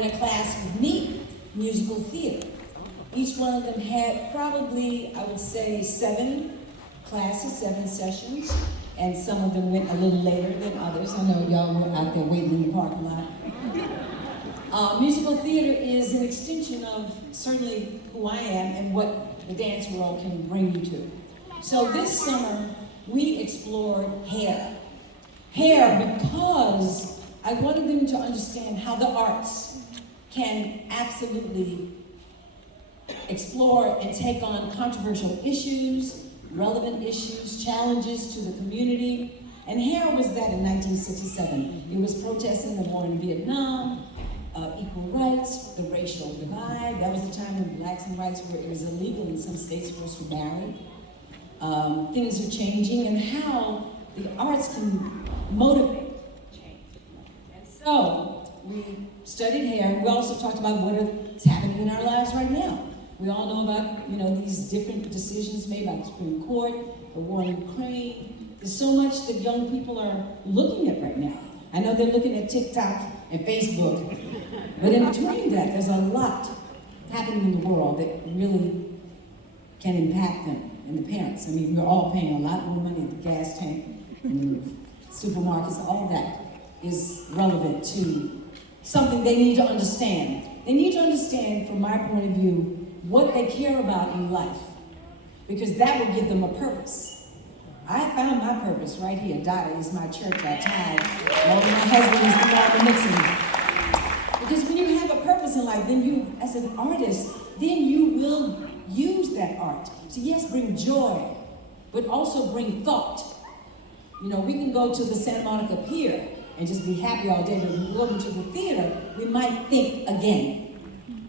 in a class with me, musical theater. Each one of them had probably, I would say, 7 classes, 7 sessions, and some of them went a little later than others. I know y'all were out there waiting in the parking lot. Musical theater is an extension of certainly who I am and what the dance world can bring you to. So this summer, we explored hair. Hair because I wanted them to understand how the arts can absolutely explore and take on controversial issues, relevant issues, challenges to the community. And hair was that in 1967. It was protesting the war in Vietnam, equal rights, the racial divide. That was the time when blacks and whites were, it was illegal in some states for us to marry. Things are changing, and how the arts can motivate change. And so we studied hair. We also talked about what is happening in our lives right now. We all know about, these different decisions made by the Supreme Court, the war in Ukraine. There's so much that young people are looking at right now. I know they're looking at TikTok and Facebook, but in between that, there's a lot happening in the world that really can impact them and the parents. I mean, we're all paying a lot more money at the gas tank and the supermarkets. All of that is relevant to something they need to understand. They need to understand, from my point of view, what they care about in life, because that will give them a purpose. I found my purpose right here. Dada is my church, I tithe. My husband is the Martha Nixon. Because when you have a purpose in life, then you, as an artist, then you will use that art. So yes, bring joy, but also bring thought. We can go to the Santa Monica Pier and just be happy all day, but when we go into the theater, we might think again.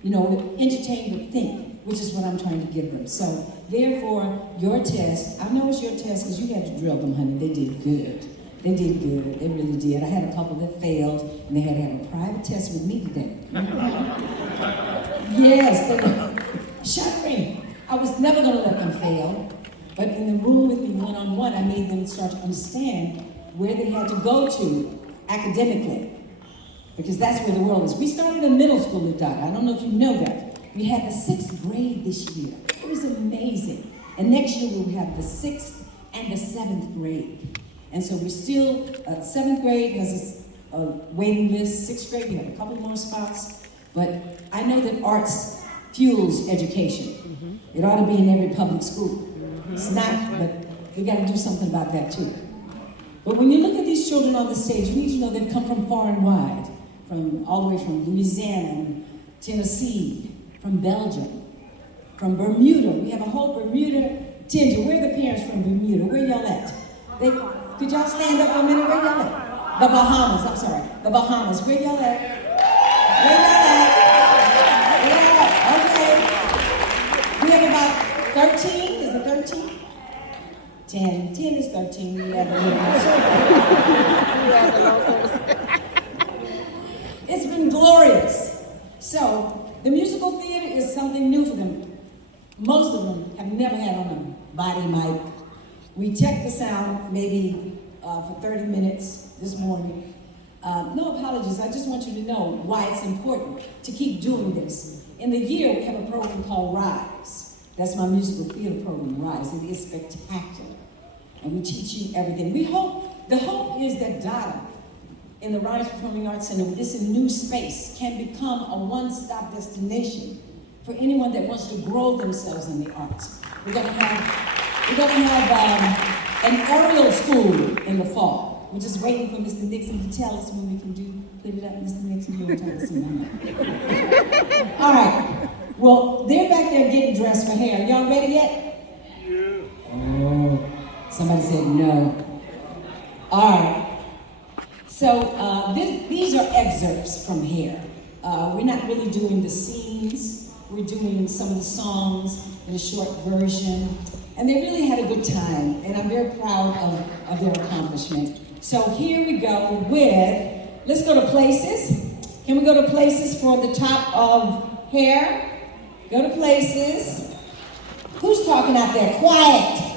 Entertain but think, which is what I'm trying to give them. So, therefore, your test, I know it's your test because you had to drill them, honey. They did good. They did good. They really did. I had a couple that failed, and they had to have a private test with me today. Yes, they were shuddering. I was never going to let them fail, but in the room with me one-on-one, I made them start to understand where they had to go to academically, because that's where the world is. We started in middle school with Dada. I don't know if you know that. We had the 6th grade this year. It was amazing. And next year we'll have the 6th and the 7th grade. And so we're still, 7th grade has a waiting list. 6th grade, we have a couple more spots. But I know that arts fuels education. It ought to be in every public school. It's not, but we got to do something about that too. But when you look at these children on the stage, you need to know they've come from far and wide. From all the way from Louisiana and Tennessee, from Belgium, from Bermuda. We have a whole Bermuda contingent. Where are the parents from Bermuda? Where y'all at? Could y'all stand up for a minute? Where y'all at? The Bahamas, I'm sorry. The Bahamas. Where y'all at? Where y'all at? Yeah, okay. We have about 13. Is it 13? 10. 10 is 13. We have the locals. It's been glorious. So, the musical theater is something new for them. Most of them have never had on a body mic. We checked the sound maybe for 30 minutes this morning. No apologies, I just want you to know why it's important to keep doing this. In the year, we have a program called Rise. That's my musical theater program, Rise. It is spectacular. And we teach you everything. The hope is that Dada, in the Rise Performing Arts Center, this new space can become a one-stop destination for anyone that wants to grow themselves in the arts. We're gonna have an aerial school in the fall. We're just waiting for Mr. Nixon to tell us when we can put it up. Mr. Nixon, you won't tell us soon. All right. Well, they're back there getting dressed for hair. Y'all ready yet? Yeah. Oh, somebody said no. All right. So these are excerpts from Hair. We're not really doing the scenes. We're doing some of the songs in a short version. And they really had a good time, and I'm very proud of their accomplishment. So here we go with, let's go to Places. Can we go to Places for the top of Hair? Go to Places. Who's talking out there? Quiet.